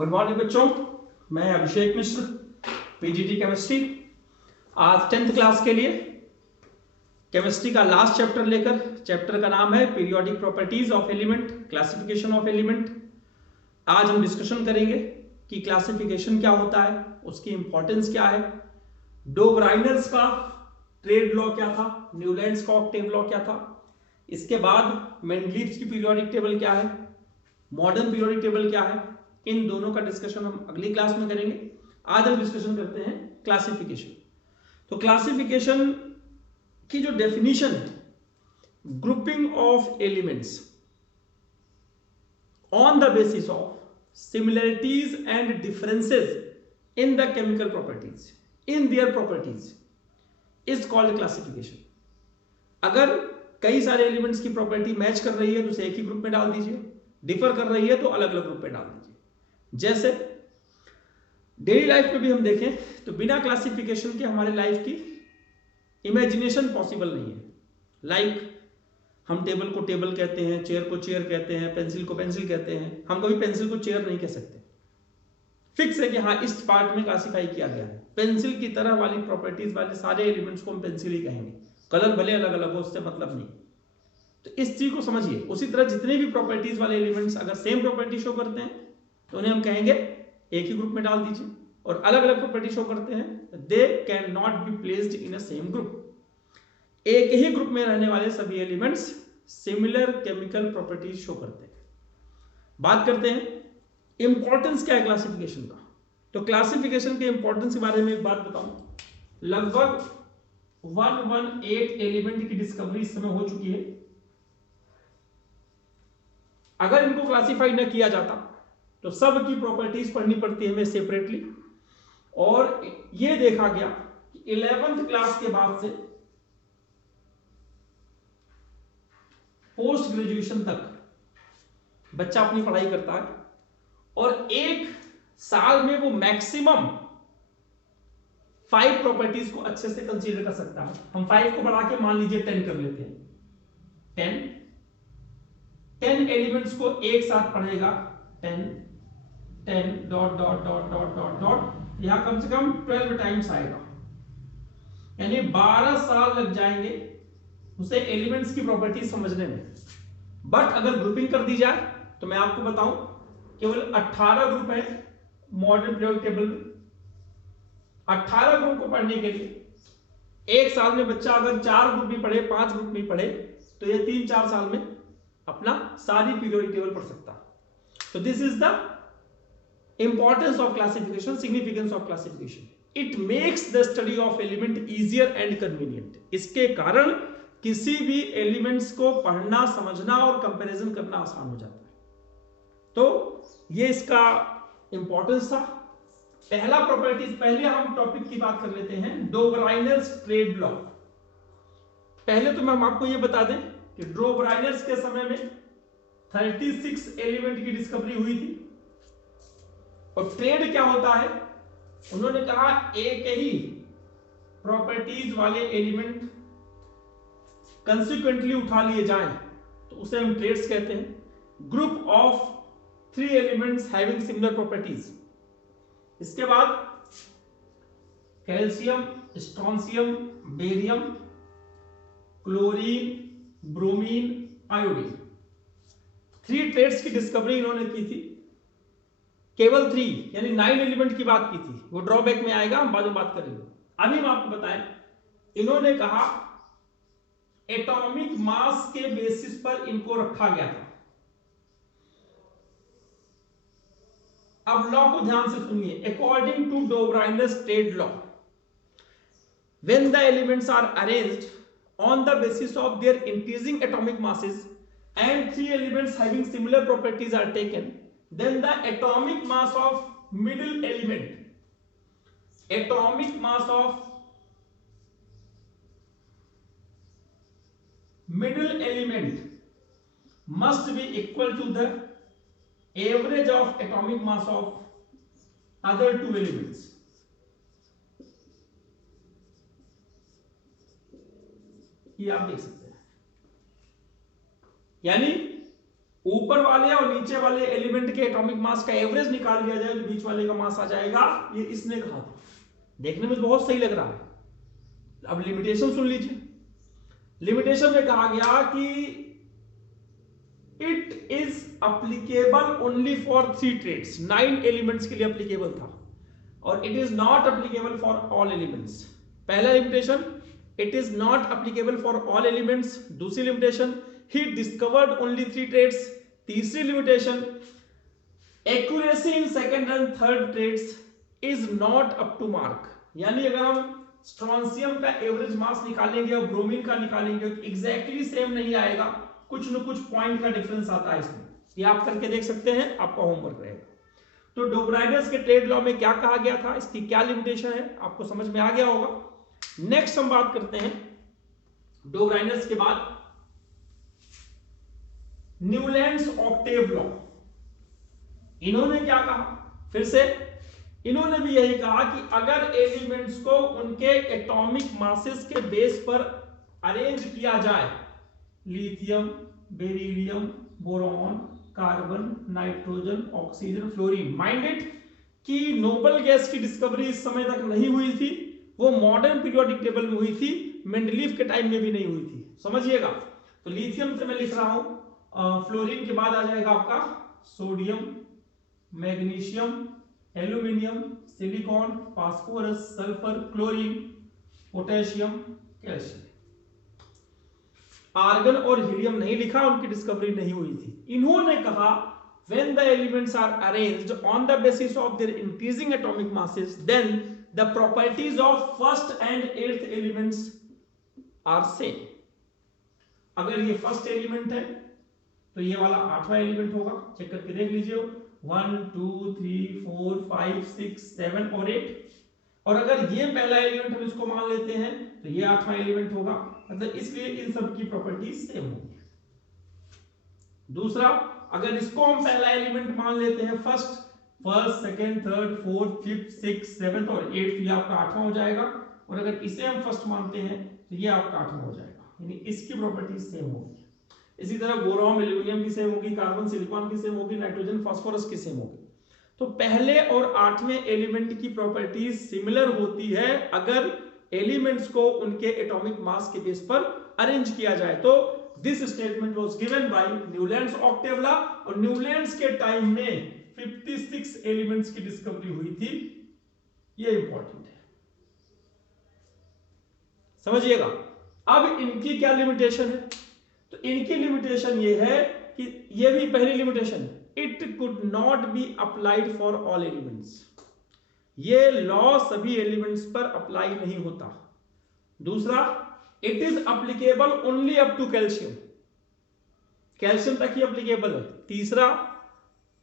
Good morning बच्चों, मैं अभिषेक मिश्र, PGT chemistry. आज 10th क्लास के लिए केमिस्ट्री का लास्ट चैप्टर लेकर, चैप्टर का नाम है periodic properties of element, classification of element. आज हम डिस्कशन करेंगे कि क्लासिफिकेशन क्या होता है, उसकी इंपॉर्टेंस क्या है, डो ब्राइनर्स का ट्रेड लॉ क्या था, न्यूलैंड्स का ऑक्टेव लॉ क्या था, इसके बाद मेंडलीव्स की पीरियोडिक टेबल क्या है, मॉडर्न पीरियोडिक टेबल क्या है। इन दोनों का डिस्कशन हम अगली क्लास में करेंगे। आज हम डिस्कशन करते हैं क्लासिफिकेशन। तो क्लासिफिकेशन की जो डेफिनेशन है, grouping of elements on the basis of similarities and differences in the chemical properties, in their properties is called classification. अगर कई सारे एलिमेंट्स की प्रॉपर्टी मैच कर रही है तो उसे एक ही ग्रुप में डाल दीजिए, डिफर कर रही है तो अलग अलग ग्रुप में डाल दीजिए। जैसे डेली लाइफ में भी हम देखें तो बिना क्लासिफिकेशन के हमारी लाइफ की इमेजिनेशन पॉसिबल नहीं है। लाइक हम टेबल को टेबल कहते हैं, चेयर को चेयर कहते हैं, पेंसिल को पेंसिल कहते हैं। हम कभी पेंसिल को चेयर नहीं कह सकते। फिक्स है कि हाँ, इस पार्ट में क्लासिफाई किया गया है। पेंसिल की तरह वाली प्रॉपर्टीज वाले सारे एलिमेंट्स को हम पेंसिल ही कहेंगे, कलर भले अलग अलग हो, उससे मतलब नहीं। तो इस चीज को समझिए। उसी तरह जितने भी प्रॉपर्टीज वाले एलिमेंट्स अगर सेम प्रॉपर्टी शो करते हैं तो उन्हें हम कहेंगे एक ही ग्रुप में डाल दीजिए, और अलग अलग प्रॉपर्टी शो करते हैं they can not be placed in a same group. एक ही ग्रुप में रहने वाले सभी elements similar chemical properties show करते हैं। बात करते हैं इंपॉर्टेंस क्या है क्लासिफिकेशन का। तो क्लासिफिकेशन के इंपॉर्टेंस के बारे में एक बात बताऊं, लगभग 118 एलिमेंट की डिस्कवरी इस समय हो चुकी है। अगर इनको क्लासिफाई न किया जाता तो सब की प्रॉपर्टीज पढ़नी पड़ती है हमें सेपरेटली। और यह देखा गया कि 11th क्लास के बाद से पोस्ट ग्रेजुएशन तक बच्चा अपनी पढ़ाई करता है, और एक साल में वो मैक्सिमम 5 प्रॉपर्टीज को अच्छे से कंसीडर कर सकता है। हम 5 को बढ़ा के मान लीजिए 10 कर लेते हैं। 10 एलिमेंट्स को एक साथ पढ़ेगा, 10 dot dot dot dot dot dot, यहां कम से कम 12 टाइम्स आएगा, यानी 12 साल लग जाएंगे उसे एलिमेंट्स की प्रॉपर्टी समझने में। बट अगर ग्रुपिंग कर दी जाए तो मैं आपको बताऊं केवल 18 ग्रुप है मॉडर्न पीरियोडिक टेबल में। 18 ग्रुप को पढ़ने के लिए एक साल में बच्चा अगर 4 ग्रुप भी पढ़े, 5 ग्रुप भी पढ़े, तो ये 3-4 साल में अपना सारी पीरियोडिक टेबल पढ़ सकता है। तो this is the importance of classification, significance of classification. It makes the study of element easier and convenient. इसके कारण किसी भी एलिमेंट्स को पढ़ना, समझना और कंपैरिजन करना आसान हो जाता है। तो ये इसका इंपॉर्टेंस था। पहला प्रॉपर्टीज, पहले हम टॉपिक की बात कर लेते हैं, डो ब्राइनर्स ट्रेड लॉ। पहले तो हम आपको ये बता दें कि डो ब्राइनर्स के समय में 36 एलिमेंट की डिस्कवरी हुई थी। और ट्रेड क्या होता है, उन्होंने कहा एक ही प्रॉपर्टीज वाले एलिमेंट कंसिक्वेंटली उठा लिए जाएं तो उसे हम ट्रेड्स कहते हैं। Group of 3 elements having similar properties. इसके बाद calcium, strontium, barium, chlorine, bromine, iodine, 3 triads की डिस्कवरी इन्होंने की थी। केवल 3 यानी 9 एलिमेंट की बात की थी, वो ड्रॉबैक में आएगा, हम बाद में बात करेंगे। अभी हम आपको बताएं, इन्होंने कहा एटॉमिक मास के बेसिस पर इनको रखा गया था। अब लॉ को ध्यान से सुनिए। According to Dobereiner's triad law, when the elements are arranged on the basis of their increasing atomic masses and 3 elements having similar properties are taken, then the atomic mass of middle element must be equal to the average of atomic mass of other 2 elements. ये आप देख सकते हैं, यानी ऊपर वाले और नीचे वाले एलिमेंट के एटॉमिक मास का एवरेज निकाल लिया जाए तो बीच वाले का मास आ जाएगा, ये इसने कहा था। देखने में बहुत सही लग रहा है। अब लिमिटेशन सुन लीजिए। लिमिटेशन में कहा गया कि it is applicable only for 3 triads, 9 elements के लिए अप्लीकेबल था, और it is not applicable for all elements. पहला limitation, it is not applicable for all elements. दूसरी limitation, he discovered only 3 triads. तीसरी limitation, accuracy in second and third triads is not up to mark. यानी अगर हम strontium का average mass निकालेंगे और bromine का निकालेंगे तो एग्जैक्टली सेम नहीं आएगा, कुछ न कुछ पॉइंट का डिफरेंस आता है इसमें। ये आप करके देख सकते हैं, आपका होमवर्क रहेगा। तो डोब्राइडर्स के ट्रेड लॉ में क्या कहा गया था, इसकी क्या लिमिटेशन है, आपको समझ में आ गया होगा। नेक्स्ट हम बात करते हैं डोब्राइडर्स के बाद न्यूलैंड्स ऑक्टेव लॉ। इन्होंने क्या कहा, फिर से इन्होंने भी यही कहा कि अगर एलिमेंट्स को उनके एटॉमिक मासेस के बेस पर अरेंज किया जाए, lithium, beryllium, boron, carbon, nitrogen, oxygen, fluorine, mind it कि नोबल गैस की डिस्कवरी इस समय तक नहीं हुई थी, वो मॉडर्न पीरियोडिक टेबल में हुई थी, मेंडलीफ के टाइम में भी नहीं हुई थी, समझिएगा। तो लिथियम से मैं लिख रहा हूं, फ्लोरीन के बाद आ जाएगा आपका sodium, magnesium, aluminium, silicon, phosphorus, sulphur, chlorine, potassium, calcium. Argon और हीलियम नहीं लिखा, उनकी डिस्कवरी नहीं हुई थी। इन्होंने कहा when the elements are arranged on the basis of their increasing atomic masses, then the properties of first and eighth elements are same। अगर ये फर्स्ट एलिमेंट है तो ये वाला 8वां एलिमेंट होगा, चेक करके देख लीजिए, 1 2 3 4 5 6 7 और 8। और अगर ये पहला एलिमेंट हम इसको मान लेते हैं तो ये 8वां एलिमेंट होगा, मतलब इसलिए इन सब की प्रॉपर्टीज सेम होगी। दूसरा, अगर इसको हम पहला एलिमेंट मान लेते हैं, first second third fourth fifth six seventh और 8th, ये आपका 8वां हो जाएगा। और अगर इसे हम फर्स्ट मानते हैं तो ये आपका 8वां हो जाएगा, यानी इसकी प्रॉपर्टीज सेम होगी। इसी तरह बोरॉन एल्यूमिनियम की सेम होगी, कार्बन सिलिकॉन की सेम होगी, नाइट्रोजन फास्फोरस की सेम होगी। तो पहले और 8वें एलिमेंट की प्रॉपर्टीज सिमिलर होती है अगर एलिमेंट्स को उनके एटॉमिक मास के बेस पर अरेंज किया जाए। तो this statement was given by Newlands Octave law, और न्यूलैंड्स के टाइम में 56 एलिमेंट्स की डिस्कवरी हुई थी, ये इंपॉर्टेंट है, समझिएगा। अब इनकी क्या लिमिटेशन है, तो इनकी लिमिटेशन ये है कि ये भी पहली लिमिटेशन है, it could not be applied for all elements. ये लॉ सभी एलिमेंट्स पर अप्लाई नहीं होता। दूसरा, it is applicable only up to calcium, calcium तक ही अप्लीकेबल है। तीसरा,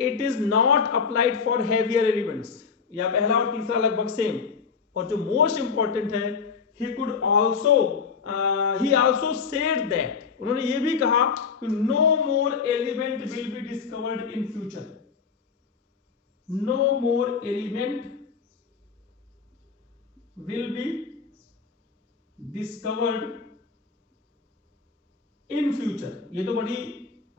it is not applied for heavier elements, या पहला और तीसरा लगभग सेम। और जो मोस्ट इंपॉर्टेंट है, ही आल्सो सेड दैट, उन्होंने ये भी कहा कि no more element will be discovered in future, no more element will be discovered in future। ये तो बड़ी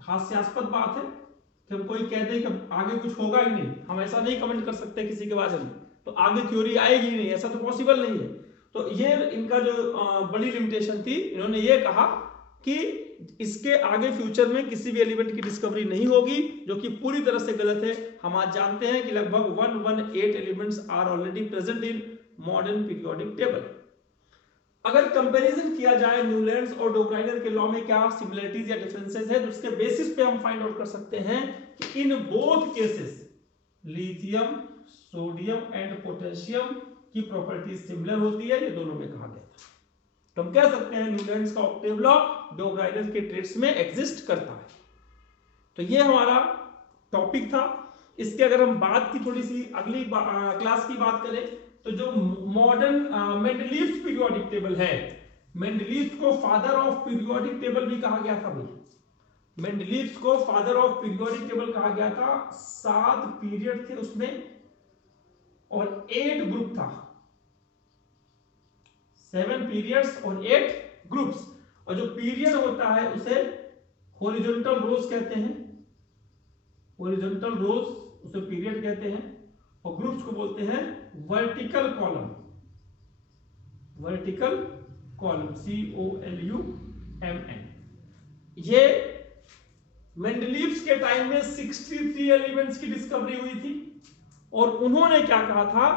हास्यास्पद बात है कि हम कोई कह दें कि आगे कुछ होगा ही नहीं, हम ऐसा नहीं कमेंट कर सकते किसी के बारे में, तो आगे थ्योरी आएगी ही नहीं, ऐसा तो पॉसिबल नहीं है। तो ये इनका जो बड़ी लिमिटेशन थी, इन्होंने ये कहा कि इसके आगे फ्यूचर में किसी भी एलिमेंट की डिस्कवरी नहीं होगी, जो कि पूरी तरह से गलत है। हम आज जानते हैं कि लगभग 118 elements are already present in modern periodic table. अगर कंपैरिजन किया जाए न्यूलैंड्स और डोब्राइडर के लॉ में क्या सिमिलरिटीज या डिफरेंसेस है, तो उसके बेसिस पे हम फाइंड आउट कर सकते हैं कि in both cases lithium, sodium and potassium की प्रॉपर्टीज सिमिलर होती है, ये दोनों में कहा गया था। तो हम कह सकते हैं न्यूलैंड्स का ऑक्टेव लॉ डोब्राइडर के ट्रेड्स में एग्जिस्ट करता है। तो ये हमारा टॉपिक था। इसके अगर हम बात की थोड़ी सी अगली क्लास की बात करें, तो जो मॉडर्न मेंडलीफ पीरियोडिक टेबल है, मेंडलीफ को फादर ऑफ पीरियोडिक टेबल भी कहा गया था भाई। मेंडलीफ को फादर ऑफ पीरियोडिक टेबल कहा गया था। 7 पीरियड थे उसमें और 8 ग्रुप था, 7 पीरियड्स और 8 ग्रुप्स। और जो पीरियड होता है उसे हॉरिजॉन्टल रोज कहते हैं, हॉरिजॉन्टल रोज उसे पीरियड कहते हैं, और ग्रुप्स को बोलते हैं vertical column, vertical column COLUMN। ये मेंडलीव्स के टाइम में 63 एलिमेंट्स की डिस्कवरी हुई थी, और उन्होंने क्या कहा था,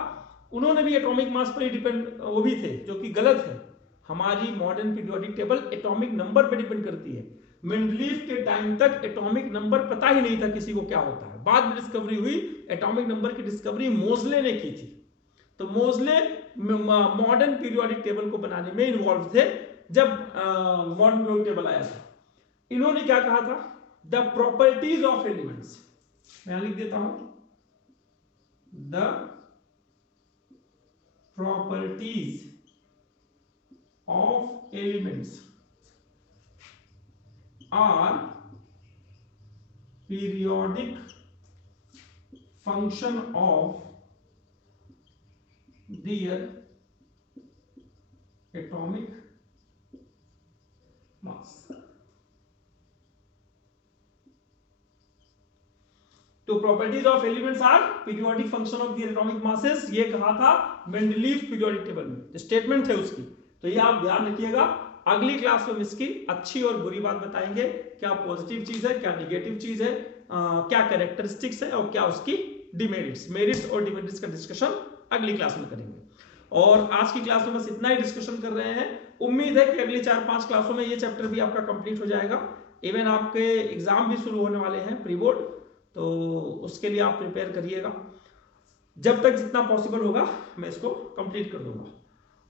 उन्होंने भी एटॉमिक मास पर ही डिपेंड, वो भी थे, जो कि गलत है। हमारी modern periodic table atomic number पे डिपेंड करती है। मेंडलीव के टाइम तक एटॉमिक नंबर पता ही नहीं था किसी को क्या होता है, बाद में डिस्कवरी हुई। एटॉमिक नंबर की डिस्कवरी मोजले ने की थी, तो मोजले मॉडर्न पीरियोडिक टेबल को बनाने में इन्वॉल्व थे जब मॉडर्न पीरियोडिक टेबल आया था। इन्होंने क्या कहा था, द प्रॉपर्टीज ऑफ एलिमेंट्स, मैं लिख देता हूं, the properties of elements are periodic function of their atomic mass। तो properties of elements are periodic function of their atomic masses, ये कहा था मेंडलीव पीरियोडिक टेबल में, स्टेटमेंट है उसकी। तो ये आप ध्यान रखिएगा, अगली क्लास में हम इसकी अच्छी और बुरी बात बताएंगे, क्या पॉजिटिव चीज है, क्या निगेटिव चीज है, क्या कैरेक्टरिस्टिक्स है, और क्या उसकी डिमेरिट्स, मेरिट्स और डिमेरिट्स का डिस्कशन अगली क्लास में करेंगे। और आज की क्लास में बस इतना ही डिस्कशन कर रहे हैं। उम्मीद है कि अगली 4-5 क्लासों में ये चैप्टर भी आपका कंप्लीट हो जाएगा। इवन आपके एग्जाम भी शुरू होने वाले हैं प्री बोर्ड, तो उसके लिए आप प्रिपेयर करिएगा। जब तक जितना पॉसिबल होगा मैं इसको कंप्लीट कर दूंगा।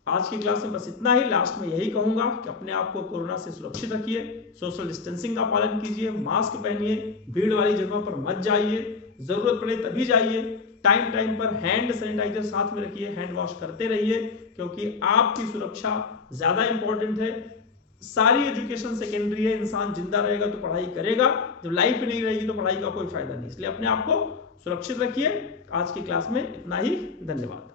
आज की क्लास में बस इतना ही। लास्ट में यही कहूंगा कि अपने आप को कोरोना से सुरक्षित रखिए, सोशल डिस्टेंसिंग का पालन कीजिए, मास्क पहनिए, भीड़ वाली जगहों पर मत जाइए, जरूरत पड़े तभी जाइए, टाइम पर हैंड सैनिटाइजर साथ में रखिए, हैंड वॉश करते रहिए, क्योंकि आपकी सुरक्षा ज्यादा इंपॉर्टेंट है। सारी एजुकेशन सेकेंडरी है, इंसान जिंदा रहेगा तो पढ़ाई करेगा, जब लाइफ नहीं रहेगी तो पढ़ाई का कोई फायदा नहीं। इसलिए अपने आप को सुरक्षित रखिए। आज की क्लास में इतना ही, धन्यवाद।